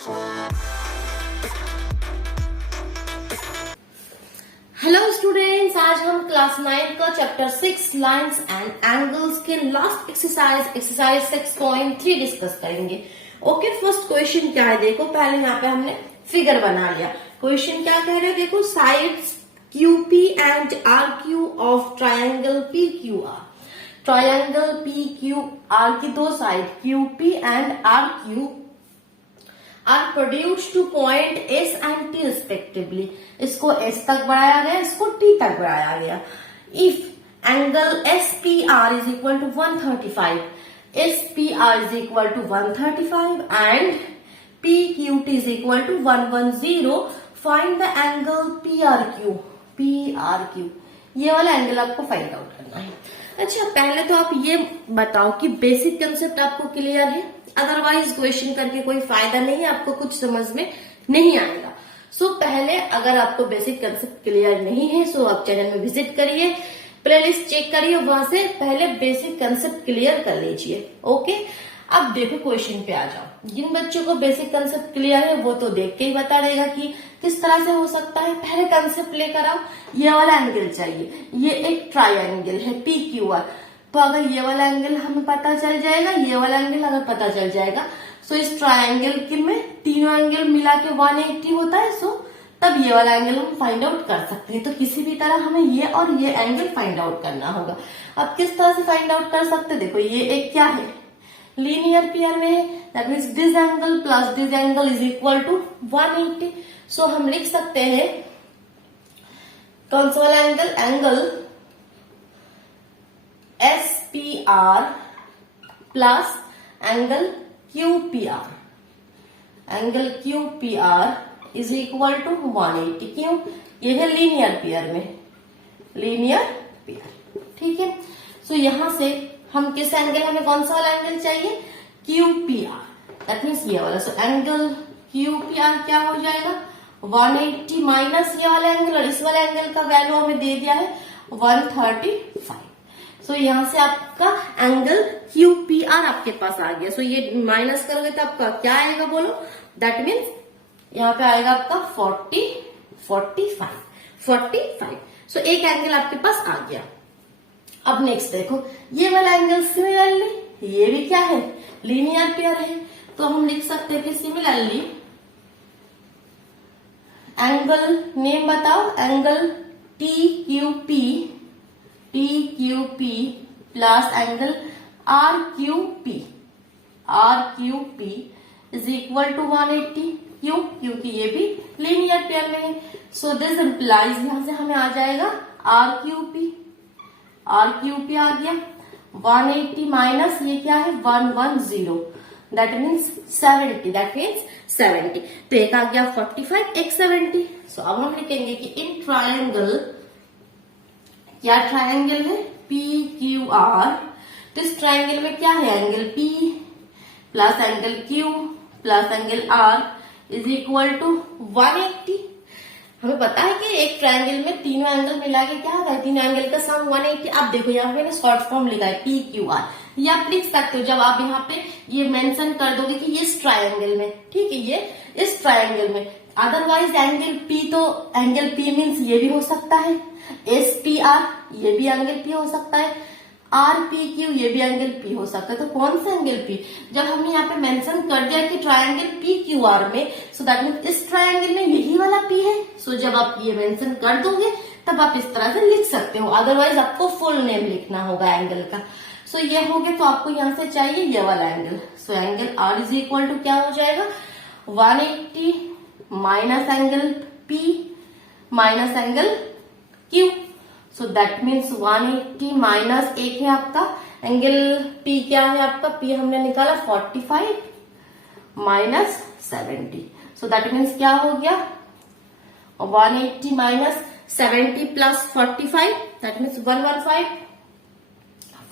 Hello students, आज हम class 9 का चैप्टर 6 लाइंस एंड एंगल्स के लास्ट एक्सरसाइज 6.3 डिस्कस करेंगे। ओके, फर्स्ट क्वेश्चन क्या है देखो। पहले यहाँ पे हमने फिगर बना लिया। क्वेश्चन क्या कह रहे हैं देखो, sides QP and RQ of triangle PQR। Triangle PQR की दो side QP and RQ are produced to point S and T respectively. इसको S तक बढ़ाया गया, इसको T तक बढ़ाया गया। If angle SPR is equal to 135, SPR is equal to 135 and PQT is equal to 110, find the angle PRQ। ये वाला एंगल आपको फाइंड आउट करना है। अच्छा, पहले तो आप ये बताओ कि बेसिक कंसेप्ट आपको क्लियर है, अदरवाइज क्वेश्चन करके कोई फायदा नहीं है, आपको कुछ समझ में नहीं आएगा। सो पहले अगर आपको बेसिक कंसेप्ट क्लियर नहीं है सो आप चैनल में विजिट करिए, प्लेलिस्ट चेक करिए, वहां से पहले बेसिक कंसेप्ट क्लियर कर लीजिए। ओके, अब देखो क्वेश्चन पे आ जाओ। जिन बच्चों को बेसिक कंसेप्ट क्लियर है वो तो देख के ही बता देगा कि किस तरह से हो सकता है। पहले कंसेप्ट लेकर आओ। ये वाला एंगल चाहिए, ये एक ट्रायंगल है PQR। तो अगर ये वाला एंगल हमें पता चल जाएगा, ये वाला एंगल अगर पता चल जाएगा, सो इस ट्रायंगल के में तीनों एंगल मिला के 180 होता है। सो तब ये वाला एंगल हम फाइंड आउट कर सकते हैं। तो किसी भी तरह हमें ये और ये एंगल फाइंड आउट करना होगा। अब किस तरह से फाइंड आउट कर सकते हैं देखो, ये एक क्या है, लीनियर पेयर में है, that means this angle plus this angle is equal to 180। So हम लिख सकते हैं कौन सा वाला angle SPR plus angle QPR। Angle QPR is equal to 180। क्यों? ये है लीनियर पेयर में, लीनियर पेयर। ठीक है, सो यहां से हम किस एंगल, हमें कौन सा वाला एंगल चाहिए, QPR, दैट मीन्स ये वाला। सो एंगल QPR क्या हो जाएगा, 180 माइनस ये वाला एंगल, और इस वाला एंगल का वैल्यू हमें दे दिया है 135। सो यहाँ से आपका एंगल QPR आपके पास आ गया। सो ये माइनस करोगे तो आपका क्या आएगा बोलो, दैट मीन्स यहाँ पे आएगा आपका 45। सो एक एंगल आपके पास आ गया। अब नेक्स्ट देखो, ये वाला एंगल सिमिलरली ये भी क्या है, लीनियर पेयर है। तो हम लिख सकते हैं कि सिमिलरली एंगल नेम बताओ, angle TQP plus angle RQP is equal to 180। क्यों? क्योंकि ये भी लीनियर पेयर में है। सो दिस इंप्लाइज, यहां से हमें आ जाएगा RQP आ गया 180 माइनस ये क्या है 110, दैट मीन्स 70। तो एक आ गया 45, एक 70। सो अब हम लिखेंगे कि इन ट्रायंगल, क्या ट्रायंगल है PQR। तो इस ट्रायंगल में क्या है, angle P plus angle Q plus angle R is equal to 180। हमें पता है कि एक ट्रायंगल में तीनों एंगल मिला के क्या होता है, तीनों एंगल का सम 180। अब देखो यहाँ पे मैंने शॉर्ट फॉर्म लिखा है PQR, ये आप लिख सकते हो जब आप यहाँ पे ये मेंशन कर दोगे कि ये इस ट्रायंगल में, ठीक है, ये इस ट्रायंगल में। अदरवाइज एंगल P, तो एंगल P मीन्स ये भी हो सकता है, SPR ये भी एंगल P हो सकता है, RPQ ये भी एंगल P हो सकता है। तो कौन सा एंगल P, जब हमने यहाँ पे मेंशन कर दिया कि ट्रायंगल PQR में, सो दैट मीन्स इस ट्रायंगल में यही वाला P है। सो जब आप ये मेंशन कर दोगे तब आप इस तरह से लिख सकते हो, अदरवाइज आपको फुल नेम लिखना होगा एंगल का। सो ये हो गया, तो आपको यहाँ से चाहिए ये वाला angle. So angle R is equal to क्या हो जाएगा, 180 minus angle P minus angle Q। So that means 180 minus एक है आपका एंगल P, क्या है आपका P हमने निकाला 45 माइनस 70। सो दैट मीन्स क्या हो गया, 180 माइनस 70 प्लस 45, दैट मीन्स 115,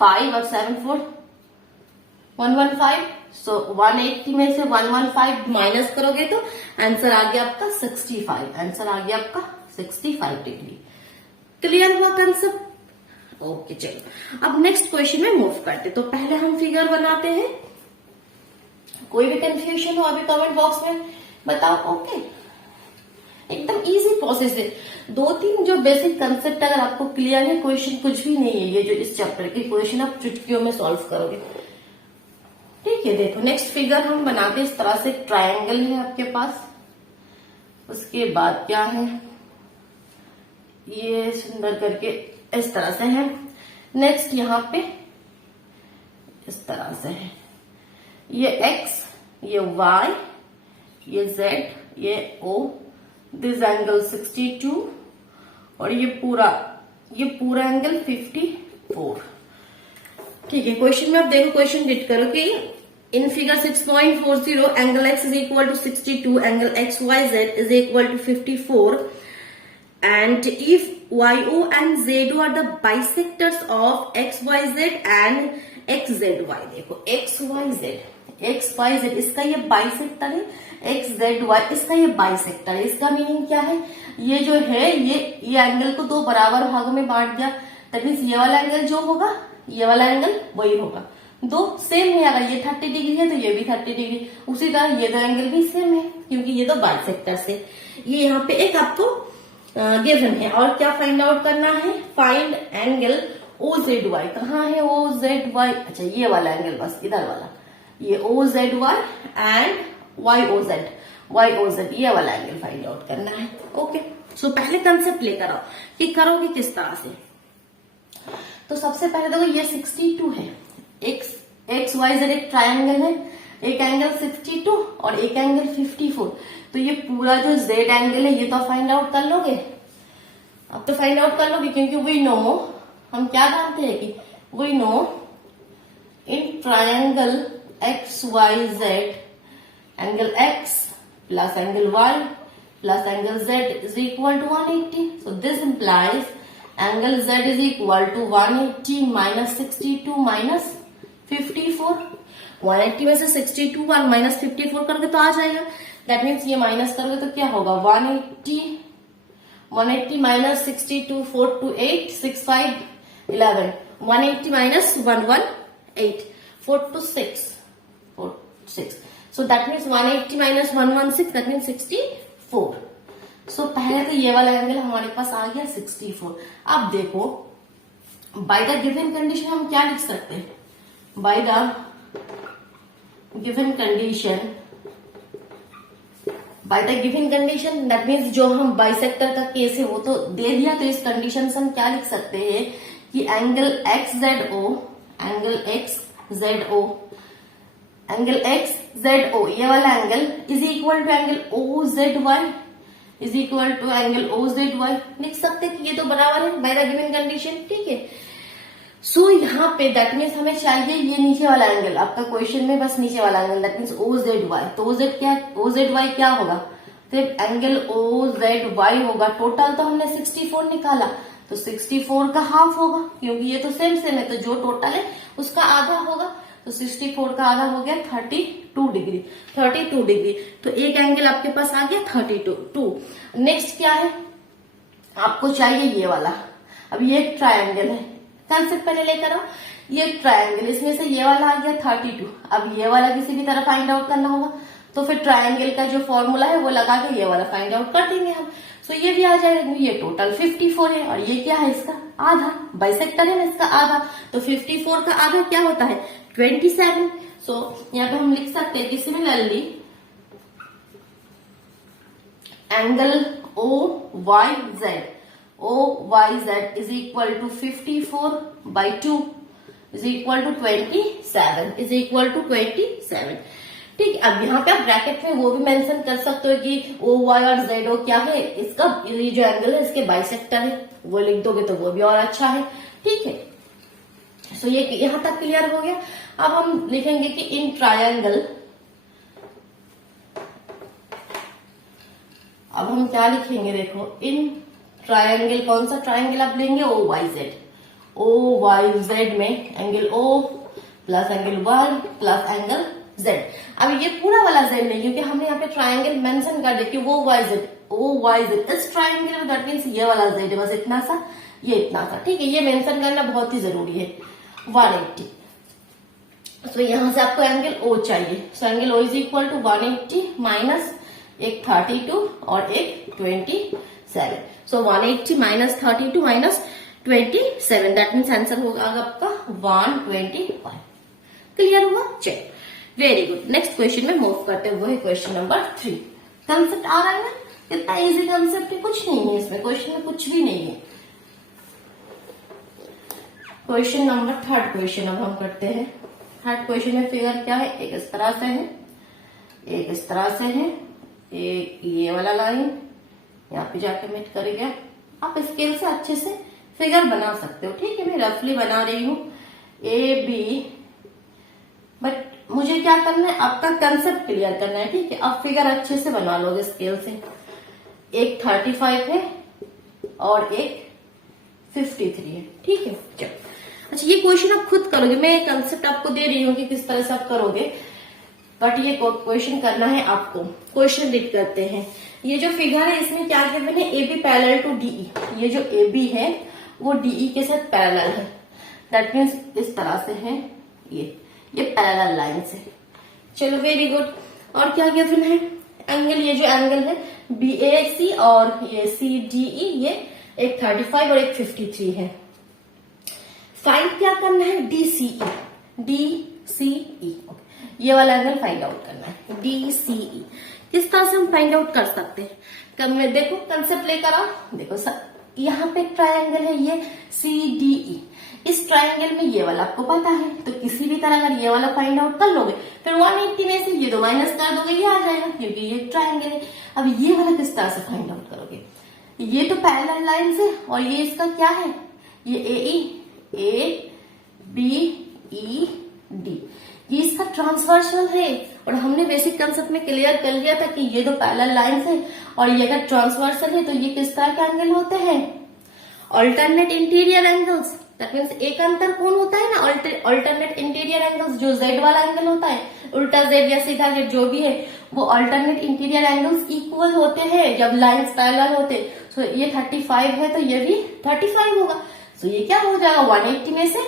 5 और 7 4 115। सो 180 में से 115 माइनस करोगे तो आंसर आ गया आपका 65। आंसर आ गया आपका 65 डिग्री। क्लियर हुआ कंसेप्ट? ओके, चलो अब नेक्स्ट क्वेश्चन में मूव करते। तो पहले हम फिगर बनाते हैं। कोई भी कंफ्यूजन हो अभी कमेंट बॉक्स में बताओ। ओके, एकदम इजी प्रोसेस है। 2-3 जो बेसिक कंसेप्ट अगर आपको क्लियर है, क्वेश्चन कुछ भी नहीं है। ये जो इस चैप्टर के क्वेश्चन आप चुटकियों में सॉल्व करोगे। ठीक है, देखो नेक्स्ट फिगर हम बनाते इस तरह से। ट्रायंगल है आपके पास, उसके बाद क्या है, ये सुंदर करके इस तरह से है। नेक्स्ट यहाँ पे इस तरह से है, ये x, ये y, ये z, ये o, दिस एंगल 62 और ये पूरा एंगल 54। ठीक है, क्वेश्चन में आप देखो, क्वेश्चन रीड करो कि in figure 6.40 angle x is equal to 62, angle X Y Z is equal to 54 and if YO and ZO are the bisectors of XYZ and XZY। देखो XYZ इसका ये बाइसेक्टर है, XZY इसका ये bisector है। इसका मीनिंग क्या है, ये जो है ये एंगल को दो बराबर भागों में बांट दिया। दैट मीन्स ये वाला एंगल जो होगा, ये वाला एंगल वही होगा। दो सेम है, अगर ये 30 डिग्री है तो ये भी 30 डिग्री। उसी तरह ये दो एंगल भी सेम है क्योंकि ये दो बाइसेक्टर से। ये यहाँ पे एक आपको गिवन है। और क्या फाइंड आउट करना है, फाइंड एंगल OZY। कहाँ है OZY, अच्छा ये वाला एंगल, बस इधर वाला, ये OZY एंड YOZ ये वाला एंगल फाइंड आउट करना है। ओके, सो पहले कंसेप्ट लेकर आओ कि करोगे किस तरह से। तो सबसे पहले देखो ये 62 है, XYZ एक ट्रायंगल है, एक एंगल 62 और एक एंगल 54। तो ये पूरा जो Z एंगल है ये तो फाइंड आउट कर लोगे, अब तो फाइंड आउट कर लोगे क्योंकि वी नो, हम क्या जानते हैं कि we know in triangle XYZ angle X plus angle Y plus angle Z is equal to 180। So this implies angle Z is equal to 180 minus 62 minus 54। 180 में से 62 और माइनस 54 करके तो आ जाएगा। दैट मीन्स ये माइनस करोगे तो क्या होगा, 180 minus 62, 4 to 8, 6 5 11, 180 minus 118, 4 to 6, 4 6। So that means 180 minus 116, that means 64। सो पहले तो ये वाला एंगल हमारे पास आ गया 64। अब देखो बाय द गिवन कंडीशन हम क्या लिख सकते हैं, by the given condition that means जो हम बाइसेक्टर का केस है वो तो दे दिया। तो इस कंडीशन से हम क्या लिख सकते हैं कि एंगल XZO ये वाला angle is equal to angle OZY लिख सकते हैं कि ये तो बराबर है बाय द गिवन कंडीशन। ठीक है, सो यहाँ पे दैट मीन्स हमें चाहिए ये नीचे वाला एंगल, आपका क्वेश्चन में बस नीचे वाला एंगल, दैट मीन्स OZY। तो OZY क्या होगा, तो एंगल OZY होगा। टोटल तो हमने 64 निकाला, तो 64 का हाफ होगा क्योंकि ये तो सेम है, तो जो टोटल है उसका आधा होगा। तो 64 का आधा हो गया 32 डिग्री। तो एक एंगल आपके पास आ गया 32। नेक्स्ट क्या है, आपको चाहिए ये वाला। अब ये एक ट्रायंगल है, कंसेप्ट पहले लेकर आओ। ये ट्रायंगल, इसमें से ये वाला आ गया 32। अब ये वाला किसी भी तरह फाइंड आउट करना होगा, तो फिर ट्रायंगल का जो फॉर्मूला है वो लगा के ये वाला फाइंड आउट कर देंगे हम। सो ये भी आ जाएगा, ये टोटल 54 है और ये क्या है, इसका आधा, बाइसेक्टर है ना इसका आधा। तो 54 का आधा क्या होता है, 27। सो यहाँ पे हम लिख सकते हैं कि similarly angle OYZ is equal to 54 by 2 is equal to 27। ठीक है, अब यहाँ पे आप ब्रैकेट में वो भी मेंशन कर सकते हो कि OY और ZO क्या है, इसका ये जो एंगल है इसके बाइसेक्टर है, वो लिख दोगे तो वो भी और अच्छा है। ठीक है, सो ये यहाँ तक क्लियर हो गया। अब हम लिखेंगे कि इन ट्रायंगल, अब हम क्या लिखेंगे, देखो इन ट्रायंगल, कौन सा ट्रायंगल आप लेंगे, OYZ में angle O plus angle Y plus angle Z। अब ये पूरा वाला Z नहीं, क्योंकि हमने यहाँ पे ट्रायंगल मेंशन कर दिया कि वो OYZ इस ट्रायंगल में, दैट मीन्स ये वाला Z है, बस इतना सा, ये इतना सा। ठीक है, ये मेंशन करना बहुत ही जरूरी है। 180 तो यहां से आपको एंगल ओ चाहिए। So angle O is equal to 180 minus एक 32 और एक 27। सो 180 minus 32 minus 27, that means answer होगा आपका 125। क्लियर हुआ? Check, very good. Next question में मूव करते हुए क्वेश्चन नंबर 3। कंसेप्ट आ रहा है ना, कितना इजी कंसेप्ट है, कुछ नहीं है इसमें, क्वेश्चन में कुछ भी नहीं है। क्वेश्चन नंबर थर्ड क्वेश्चन अब हम करते हैं। थर्ड क्वेश्चन में फिगर क्या है, एक इस तरह से है, एक इस तरह से है, एक ये वाला लाइन यहाँ पे जाके मीट कर गया। आप स्केल से अच्छे से फिगर बना सकते हो, ठीक है, मैं रफली बना रही हूँ ए बी, बट मुझे क्या करना है, आपका कंसेप्ट क्लियर करना है, ठीक है। आप फिगर अच्छे से बना लोगे स्केल से। एक 35 है और एक 53 है, ठीक है। चलो, अच्छा ये क्वेश्चन आप खुद करोगे, मैं कंसेप्ट आपको दे रही हूँ कि किस तरह से आप करोगे, बट ये क्वेश्चन करना है आपको। क्वेश्चन रीड करते हैं। ये जो फिगर है इसमें क्या गिवन है, A B parallel to DE. ये जो ए बी है वो डीई के साथ पैरेलल है, दैट मीन्स इस तरह से है, ये पैरेलल लाइन से। चलो वेरी गुड। और क्या गिवन है, एंगल, ये जो एंगल है बी ए सी और ये सी डी ई, ये एक 35 और एक 53 है। फाइंड क्या करना है, DCE, DCE, ये वाला एंगल फाइंड आउट करना है, DCE। किस तरह से हम फाइंड आउट कर सकते हैं, कब में देखो कंसेप्ट लेकर आओ। देखो सर, यहाँ पे ट्रायंगल है ये CDE, इस ट्रायंगल में ये वाला आपको पता है, तो किसी भी तरह अगर ये वाला फाइंड आउट कर लोगे, फिर 180 में से ये दो माइनस कर दोगे, ये आ जाएगा, क्योंकि ये ट्रायंगल है। अब ये वाला किस तरह से फाइंड आउट करोगे, ये तो पैरेलल लाइन से, और ये इसका क्या है, ये ए बी ई डी, ये इसका ट्रांसवर्सल है। और हमने बेसिक कंसेप्ट में क्लियर कर लिया था कि ये दो पैरेलल लाइंस है और ये अगर ट्रांसवर्सल है तो ये किस तरह के एंगल होते हैं, alternate interior angles. That means एक अंतर कोण होता है ना, अल्टरनेट इंटीरियर एंगल्स, जो जेड वाला एंगल होता है, उल्टा जेड या सीधा जेड जो भी है, वो अल्टरनेट इंटीरियर एंगल्स इक्वल होते हैं जब लाइंस पैरेलल होते। सो ये 35 है तो ये भी 35 होगा। सो ये क्या हो जाएगा, 180 में से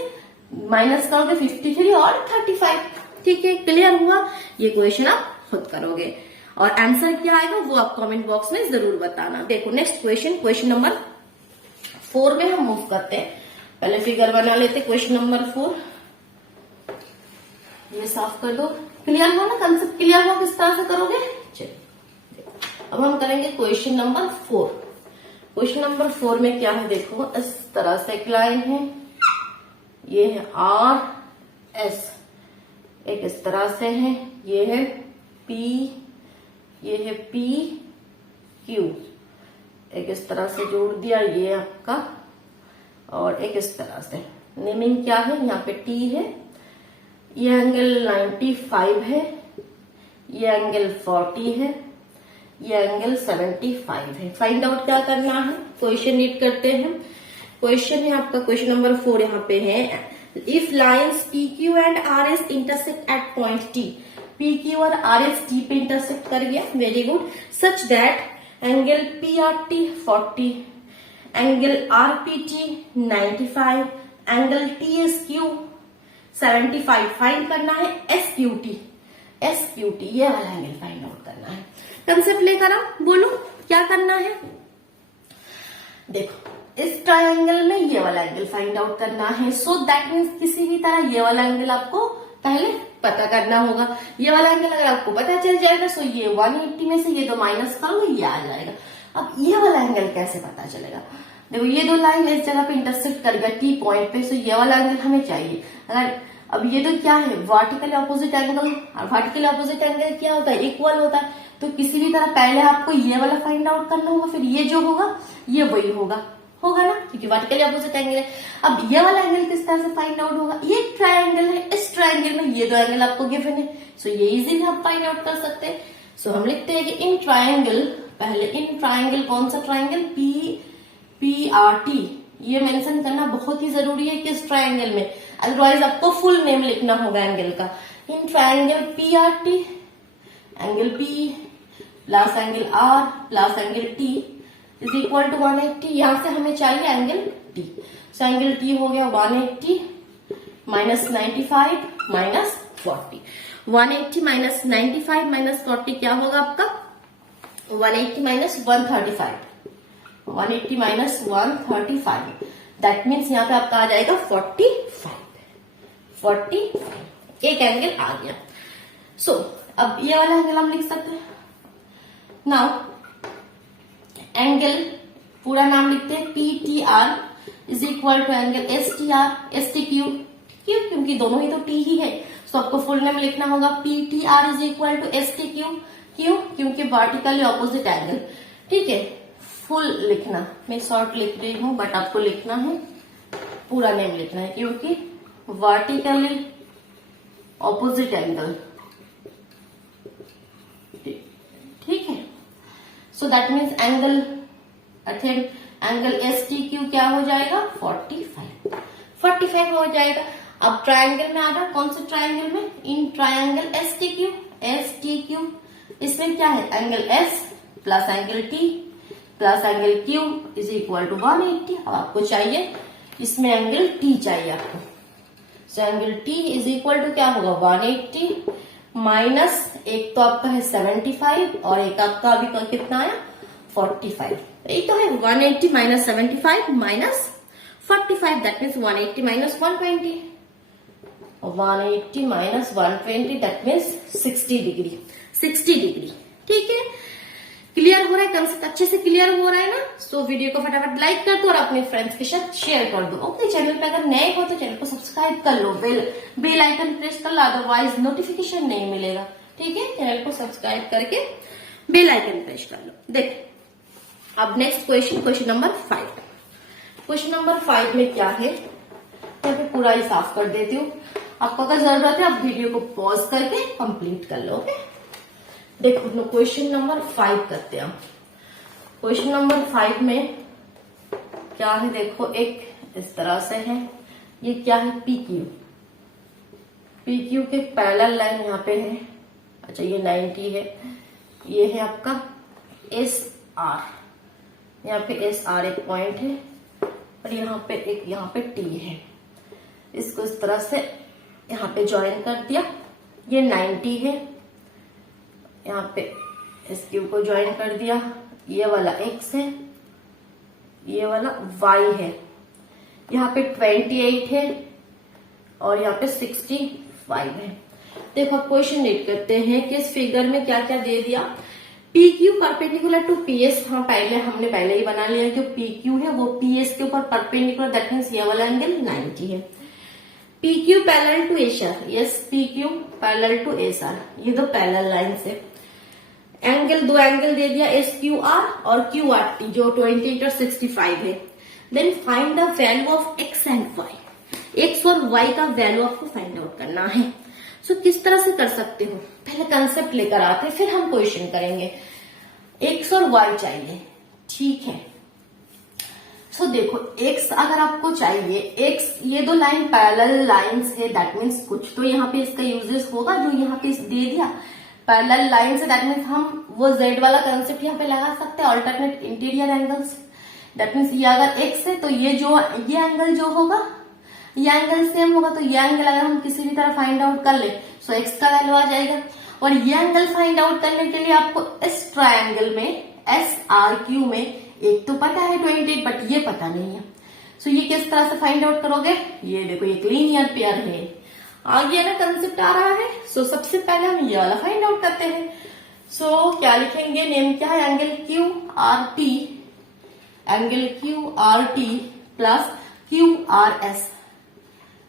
माइनस करोगे 53 और 35, ठीक है। क्लियर हुआ? ये क्वेश्चन आप खुद करोगे और आंसर क्या आएगा वो आप कमेंट बॉक्स में जरूर बताना। देखो नेक्स्ट क्वेश्चन, क्वेश्चन नंबर 4 में हम मूव करते हैं। पहले फिगर बना लेते, क्वेश्चन नंबर 4, ये साफ कर दो। क्लियर हुआ ना, कंसेप्ट क्लियर हुआ किस तरह से करोगे। चलिए अब हम करेंगे क्वेश्चन नंबर 4। क्वेश्चन नंबर 4 में क्या है, देखो इस तरह से एक लाइन है, ये है RS, एक इस तरह से है, ये है P, ये है PQ, एक इस तरह से जोड़ दिया ये आपका, और एक इस तरह से। नेमिंग क्या है, यहाँ पे T है, ये एंगल 95 है, ये एंगल 40 है, ये एंगल 75 है। फाइंड आउट क्या करना है, क्वेश्चन रीड करते हैं। क्वेश्चन है आपका क्वेश्चन नंबर 4, यहाँ पे है, if lines PQ and RS intersect at point T, PQ और RS T पे इंटरसेक्ट कर गया, very good, such that angle PRT 40, angle RPT 95, angle TSQ 75, find करना है SQT, ये वाला एंगल फाइंड आउट करना है। कंसेप्ट लेकर आओ, बोलो क्या करना है। देखो इस ट्रायंगल में ये वाला एंगल फाइंड आउट करना है, सो दैट मीन्स किसी भी तरह ये वाला एंगल आपको पहले पता करना होगा। ये वाला एंगल अगर आपको पता चल जाएगा, सो ये 180 में से ये दो माइनस करोगे, ये आ जाएगा। अब ये वाला एंगल कैसे पता चलेगा, देखो ये दो लाइन इस जगह पे इंटरसेक्ट कर गया T पॉइंट पे, सो ये वाला एंगल हमें चाहिए। अगर अब ये तो क्या है, वर्टिकल ऑपोजिट एंगल, और वर्टिकल ऑपोजिट एंगल क्या होता है, इक्वल होता है। तो किसी भी तरह पहले आपको ये वाला फाइंड आउट करना होगा, फिर ये जो होगा ये वही होगा ना, क्योंकि वर्टिकल ऑपोजिट एंगल है। अब ये वाला एंगल किस तरह से फाइंड आउट होगा, ये ट्रायंगल है, इस ट्रायंगल में ये दो एंगल आपको गिवन है, सो ये इजीली आप फाइंड आउट कर सकते हैं। सो हम लिखते हैं कि इन ट्रायंगल, पहले इन ट्रायंगल, कौन सा ट्रायंगल, PRT, ये मेंशन करना बहुत ही जरूरी है किस ट्रायंगल में, अदरवाइज आपको फुल नेम लिखना होगा एंगल का। In triangle PRT, angle P plus angle R plus angle T is equal to 180। यहां से हमें चाहिए angle T, so angle T हो गया 180 माइनस 95 माइनस 40। 180 माइनस 95 माइनस 40 क्या होगा आपका? 180 माइनस 135। 180 माइनस 135 दैट मीन्स यहाँ पे आपका आ जाएगा 45। 45 एक एंगल आ गया। सो अब ये वाला एंगल हम लिख सकते हैं। नाउ एंगल पूरा नाम लिखते हैं PTR is equal to angle STR STQ, क्यों? क्योंकि दोनों ही तो T ही है, सो आपको फुल नेम लिखना होगा PTR is equal to STQ। क्यों? क्योंकि वर्टिकली ऑपोजिट एंगल। ठीक है, फुल लिखना, मैं शॉर्ट लिख रही हूं बट आपको लिखना है, पूरा नेम लिखना है, क्योंकि वर्टिकली ऑपोजिट एंगल। ठीक है, so that means angle angle STQ क्या हो जाएगा? 45 हो जाएगा। अब ट्रायंगल में आ रहा, कौन से ट्रायंगल में? इन ट्रायंगल STQ इसमें क्या है? Angle S plus angle T plus angle Q is equal to 180। अब आपको चाहिए इसमें एंगल T चाहिए आपको, so angle T is equal to क्या होगा? 180 माइनस एक तो आपका है 75 और एक आपका अभी का कितना है? 45। एक तो है 180 minus 75 minus 45 that means 180 minus 120। 180 minus 120 that means 60 degree. 60 degree. ठीक है, क्लियर हो रहा है? कंसेप्ट अच्छे से क्लियर हो रहा है ना? सो वीडियो को फटाफट लाइक कर दो और अपने फ्रेंड्स के साथ शेयर कर दो। ओके, चैनल पे अगर नए हो तो चैनल को सब्सक्राइब कर लो, बेल आइकन प्रेस कर लो, अदरवाइज नोटिफिकेशन नहीं मिलेगा। ठीक है, चैनल को सब्सक्राइब करके बेल आइकन प्रेस कर लो। देखो अब next question number 5। Question number 5 में क्या है, यहाँ पे पूरा ही साफ कर देती हूँ। आपको अगर जरूरत है आप वीडियो को पॉज करके कंप्लीट कर लो। ओके, देखो क्वेश्चन नंबर 5 करते हैं। क्वेश्चन नंबर 5 में क्या है, देखो एक इस तरह से है, ये क्या है? PQ के पैरेलल लाइन यहाँ पे है। अच्छा, ये 90 है। ये है आपका SR, यहाँ पे SR एक पॉइंट है और यहाँ पे T है। इसको इस तरह से यहाँ पे ज्वाइन कर दिया। ये 90 है, यहाँ पे इस क्यू को ज्वाइन कर दिया। ये वाला X है, ये वाला Y है। यहाँ पे 28 है और यहाँ पे 65 है। देखो क्वेश्चन रीड करते हैं कि इस फिगर में क्या क्या दे दिया। PQ परपेंडिकुलर टू PS, हाँ हमने पहले ही बना लिया जो PQ है वो PS के ऊपर परपेंडिकुलर, दैट मीन्स ये वाला एंगल 90 है। PQ parallel to SR, yes PQ parallel to SR, ये दो पैरेलल लाइन से एंगल, दो एंगल दे दिया SQR और QRT जो 28 और 65 है। Then find the value of X and Y, X और Y का वैल्यू आपको फाइंड आउट करना है। सो किस तरह से कर सकते हो, पहले कंसेप्ट लेकर आते हैं फिर हम क्वेश्चन करेंगे। X और Y चाहिए, ठीक है। सो देखो X अगर आपको चाहिए, X ये दो लाइन पैरेलल लाइंस है, दैट मीन्स कुछ तो यहाँ पे इसका यूजेस होगा जो यहाँ पे दे दिया पैरेलल लाइन से, दैट मीन्स हम वो Z वाला कंसेप्ट यहाँ पे लगा सकते हैं, alternate interior angles. That means ये अगर X है तो ये एंगल जो होगा ये एंगल सेम होगा, तो ये एंगल अगर हम किसी भी तरह फाइंड आउट कर ले तो X का वैल्यू आ जाएगा। और ये एंगल फाइंड आउट करने के लिए आपको इस ट्रायंगल में SRQ में एक तो पता है 28 बट ये पता नहीं है। सो ये किस तरह से फाइंड आउट करोगे, ये देखो एक लीनियर पेयर है, आगे ना कंसेप्ट आ रहा है। सो सबसे पहले हम ये वाला फाइंड आउट करते हैं। सो क्या लिखेंगे, नेम क्या है, angle QRT, angle QRT plus QRS,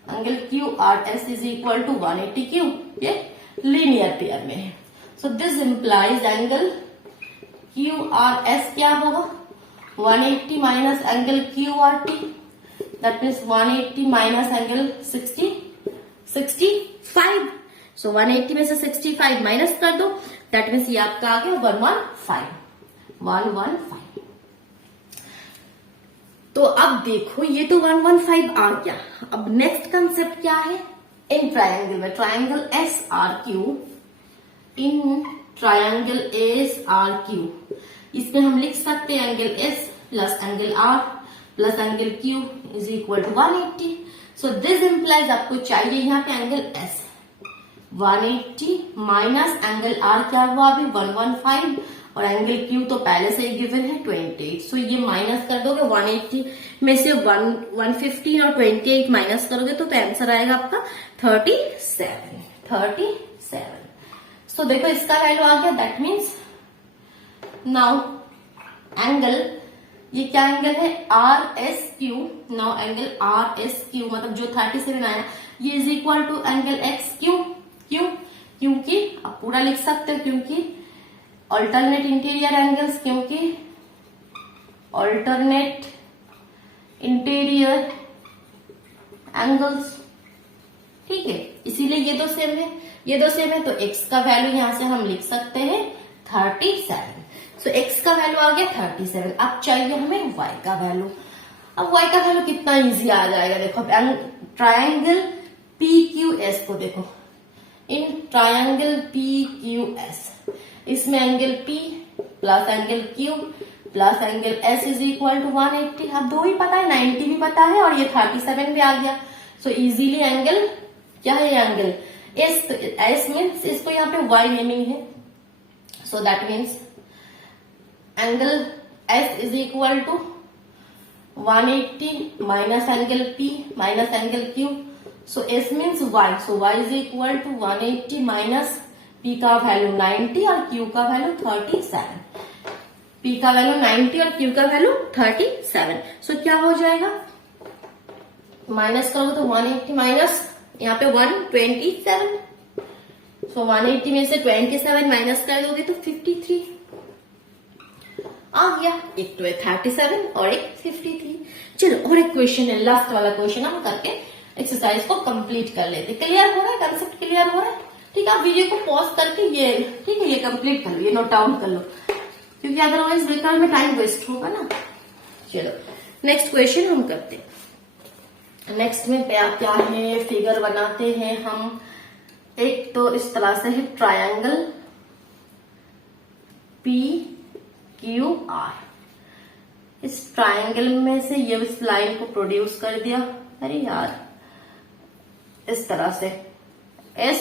angle QRS is equal to 180 क्यू, ये लीनियर पेयर में है। So this implies angle QRS क्या होगा, 180 minus angle QRT, that means 180 minus angle 65। So 180 में से 65 माइनस कर दो, दैट मीन्स ये आपका आ गया 115। तो अब देखो ये तो 115 आ गया। अब नेक्स्ट कंसेप्ट क्या है, इन ट्रायंगल में, triangle SRQ, in triangle SRQ इसमें हम लिख सकते हैं angle S plus angle R plus angle Q is equal to 180। So this implies आपको चाहिए यहाँ पे angle S, 180 minus angle R क्या हुआ अभी 115 और एंगल क्यू तो पहले से ही गिवन है 28। सो ये माइनस कर दोगे 180 में से 115 और 28 माइनस करोगे तो आंसर आएगा आपका 37। सो देखो इसका वैल्यू आ गया। दैट मीन्स नाउ एंगल, ये क्या एंगल है R S Q. Now angle R S Q मतलब जो 37 आया ये is equal to angle X Q. क्यों? क्योंकि आप पूरा लिख सकते हो क्योंकि अल्टरनेट इंटीरियर एंगल्स, क्योंकि अल्टरनेट इंटीरियर एंगल्स, ठीक है, इसीलिए ये दो सेम है, ये दो सेम है तो x का वैल्यू यहां से हम लिख सकते हैं 37। सो x का वैल्यू आ गया 37। अब चाहिए हमें y का वैल्यू। अब y का वैल्यू कितना इजी आ जाएगा, देखो ट्रायंगल PQS को देखो, इन ट्रायंगल PQS इसमें angle P plus angle Q plus angle S is equal to 180। अब दो ही पता है, 90 भी पता है और ये 37 भी आ गया। सो इजीली एंगल क्या है, एंगल S, तो S मीन्स इसको यहाँ पे Y नेमिंग है। So that means angle S is equal to 180 minus angle P minus angle Q। So S means Y, so Y is equal to 180 minus P का value 90 और Q का value 37। P का value 90 और Q का value 37। सो क्या हो जाएगा, minus करोगे तो 180 माइनस यहाँ पे 127। सो 180 में से 27 माइनस कर दोगे तो 53 आ गया। एक तो है 37 और एक 53। चलो और एक क्वेश्चन है, लास्ट वाला क्वेश्चन हम करके एक्सरसाइज को कंप्लीट कर लेते। क्लियर हो रहा है, कंसेप्ट क्लियर हो रहा है? ठीक है, आप वीडियो को पॉज करके ये, ठीक है, ये कंप्लीट कर लो, ये नोट डाउन कर लो क्योंकि अदरवाइज बेकार में टाइम वेस्ट होगा ना। चलो नेक्स्ट क्वेश्चन हम करते हैं। नेक्स्ट में क्या क्या है, फिगर बनाते हैं हम। एक तो इस तरह से है ट्रायंगल PQR। इस ट्रायंगल में से ये इस लाइन को प्रोड्यूस कर दिया, अरे यार इस तरह से S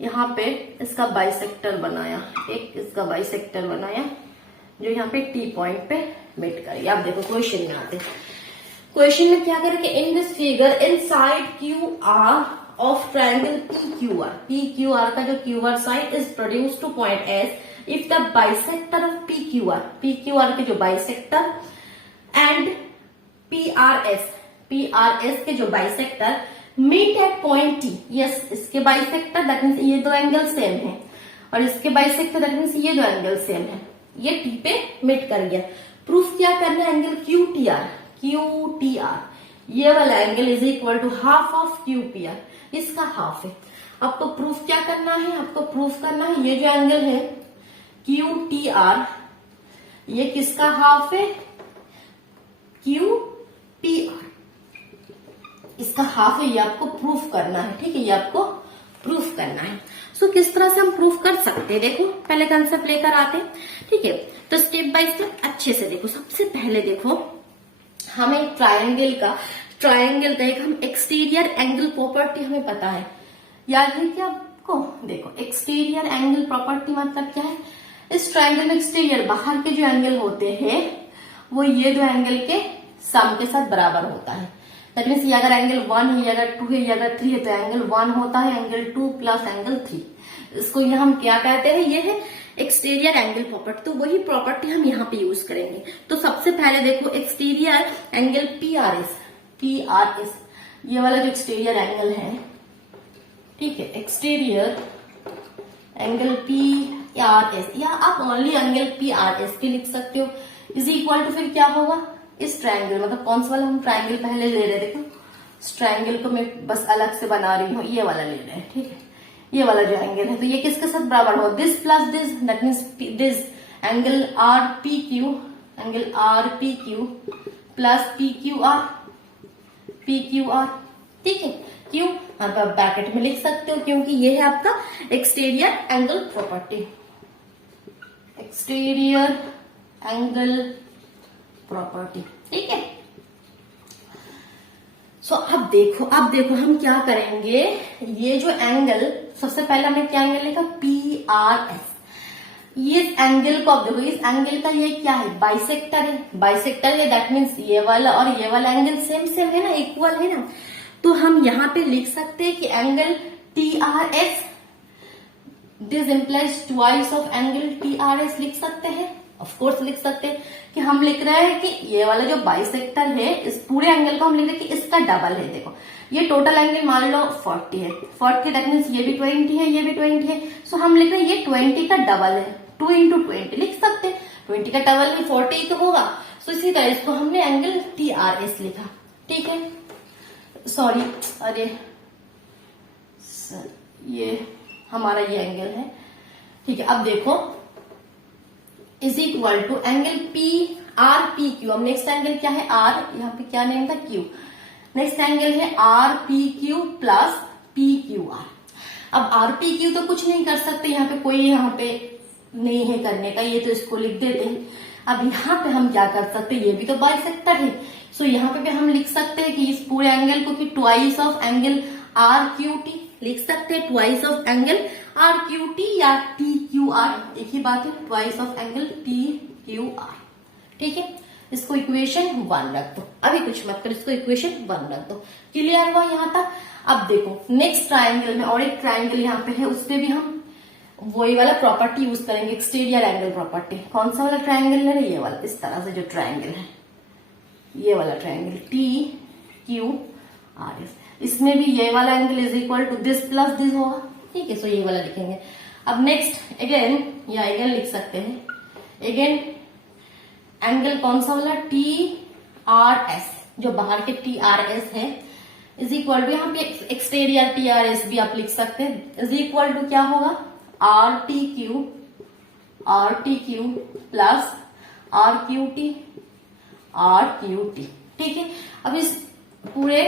यहाँ पे इसका बाइसेक्टर बनाया, एक इसका बाइसेक्टर बनाया जो यहाँ पे T पॉइंट पे मीट करेगी। आप देखो क्वेश्चन में आते, क्वेश्चन में क्या करेंगे, in this figure inside QR of triangle PQR का जो QR side is produce to point S if the bisector of PQR के जो बाइसेक्टर एंड PRS के जो bisector meet at point T। Yes, इसके बाइसेक्टर दैट मीन्स ये दो angle same है और इसके बाइसेक्टर दैट मीन्स ये दो एंगल सेम है, ये T पे मीट कर गया। प्रूफ क्या करना है, एंगल QTR ये वाला angle is equal to half of QPR, इसका हाफ है। आपको प्रूफ क्या करना है, आपको प्रूफ करना है ये जो एंगल है QTR ये किसका हाफ है, QPR इसका हाफ है, ये आपको प्रूफ करना है। ठीक है, ये आपको प्रूफ करना है। सो किस तरह से हम प्रूफ कर सकते हैं, देखो पहले कंसेप्ट लेकर आते। ठीक है, तो स्टेप बाय स्टेप अच्छे से देखो। सबसे पहले देखो हमें ट्रायंगल का एक हम एक्सटीरियर एंगल प्रॉपर्टी हमें पता है, याद है क्या आपको? देखो एक्सटीरियर एंगल प्रॉपर्टी मतलब क्या है, इस ट्रायंगल में एक्सटीरियर बाहर के जो एंगल होते हैं वो ये दो एंगल के सम के साथ बराबर होता है। दैट मीन्स ये अगर एंगल 1 है, ये अगर 2 है, ये अगर 3 है तो एंगल 1 होता है, एंगल 2 प्लस एंगल 3। इसको ये हम क्या कहते हैं, ये है एक्सटीरियर एंगल प्रॉपर्टी। तो वही प्रॉपर्टी हम यहाँ पे यूज करेंगे। तो सबसे पहले देखो एक्सटीरियर एंगल PRS ये वाला जो एक्सटीरियर एंगल है, ठीक है, एक्सटीरियर एंगल PRS या आप ओनली एंगल PRS के लिख सकते हो, इज इक्वल टू फिर क्या होगा, इस ट्रायंगल मतलब कौन सा वाला हम ट्रायंगल पहले ले रहे, देखो इस ट्रायंगल को मैं बस अलग से बना रही हूँ, ये वाला ले रहे हैं। ठीक है, ये वाला जो एंगल है तो ये किसके साथ बराबर हो, this plus this, that means this angle RPQ plus PQR। ठीक है, क्यों, आप ब्रैकेट में लिख सकते हो क्योंकि ये है आपका exterior angle property, exterior angle property. ठीक है, सो अब देखो हम क्या करेंगे, ये जो एंगल सबसे पहले हमने क्या एंगल लिखा, पी आर एस। ये एंगल को अब देखो, इस एंगल का ये क्या है, बाइसेक्टर है। बाइसेक्टर है दैट मीन्स ये वाला और ये वाला एंगल सेम सेम है ना, इक्वल है ना। तो हम यहाँ पे लिख सकते हैं कि angle T R S, this implies twice of angle T R S लिख सकते हैं। ऑफ कोर्स लिख सकते हैं कि हम लिख रहे हैं कि ये वाला जो बाइसेक्टर है, इस पूरे एंगल को हम लिख रहे हैं कि इसका डबल है। देखो ये टोटल एंगल मान लो 40 है, 40 दैट मीन्स ये भी 20 है, ये भी 20 है। सो हम लिख रहे हैं ये 20 का डबल है, 2 into 20 लिख सकते हैं। 20 का डबल ही 40 तो होगा। सो इसी तरह इसको हमने एंगल टी आर एस लिखा। ठीक है, सॉरी, अरे सर ये हमारा ये एंगल है। ठीक है, अब देखो is equal to angle P R P Q. अब नेक्स्ट एंगल क्या है, आर, यहाँ पे क्या नेम था, क्यू। नेक्स्ट एंगल है R P Q plus P Q R. अब आर पी क्यू तो कुछ नहीं कर सकते, यहाँ पे कोई यहाँ पे नहीं है करने का, ये तो इसको लिख देते हैं। अब यहाँ पे हम क्या कर सकते हैं, ये भी तो बाइसेक्टर है। सो यहाँ पे भी हम लिख सकते हैं कि इस पूरे एंगल को कि twice of angle R Q T लिख सकते हैं, twice of angle R Q T या टी क्यू आर, एक ही बात है, twice of angle T Q R. ठीक है, इसको इक्वेशन 1 रख दो, अभी कुछ मत कर, इसको इक्वेशन 1 रख दो। क्लियर हुआ यहाँ तक। अब देखो नेक्स्ट ट्राइंगल में और एक ट्राइंगल यहाँ पे है, उसपे भी हम वही वाला प्रॉपर्टी यूज करेंगे, एक्सटीरियर एंगल प्रॉपर्टी। कौन सा वाला ट्राइंगल है, ये वाला, इस तरह से जो ट्राइंगल है, ये वाला triangle T Q R S. इसमें भी ये वाला angle is equal to this plus this होगा। ठीक है, सो ये वाला लिखेंगे। अब नेक्स्ट अगेन या अगेन लिख सकते हैं, अगेन एंगल कौन सा वाला, टी आर एस, जो बाहर के टी आर एस है, इज इक्वल टू, यहाँ पे एक्सटीरियर टी आर एस भी आप लिख सकते हैं, इज इक्वल टू क्या होगा, R T Q plus R Q T. ठीक है, अब इस पूरे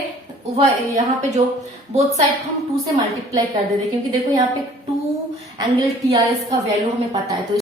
यहाँ पे जो बोथ साइड को हम 2 से मल्टीप्लाई कर देते, क्योंकि देखो यहाँ पे 2 एंगल टी आर एस का वैल्यू हमें पता है, तो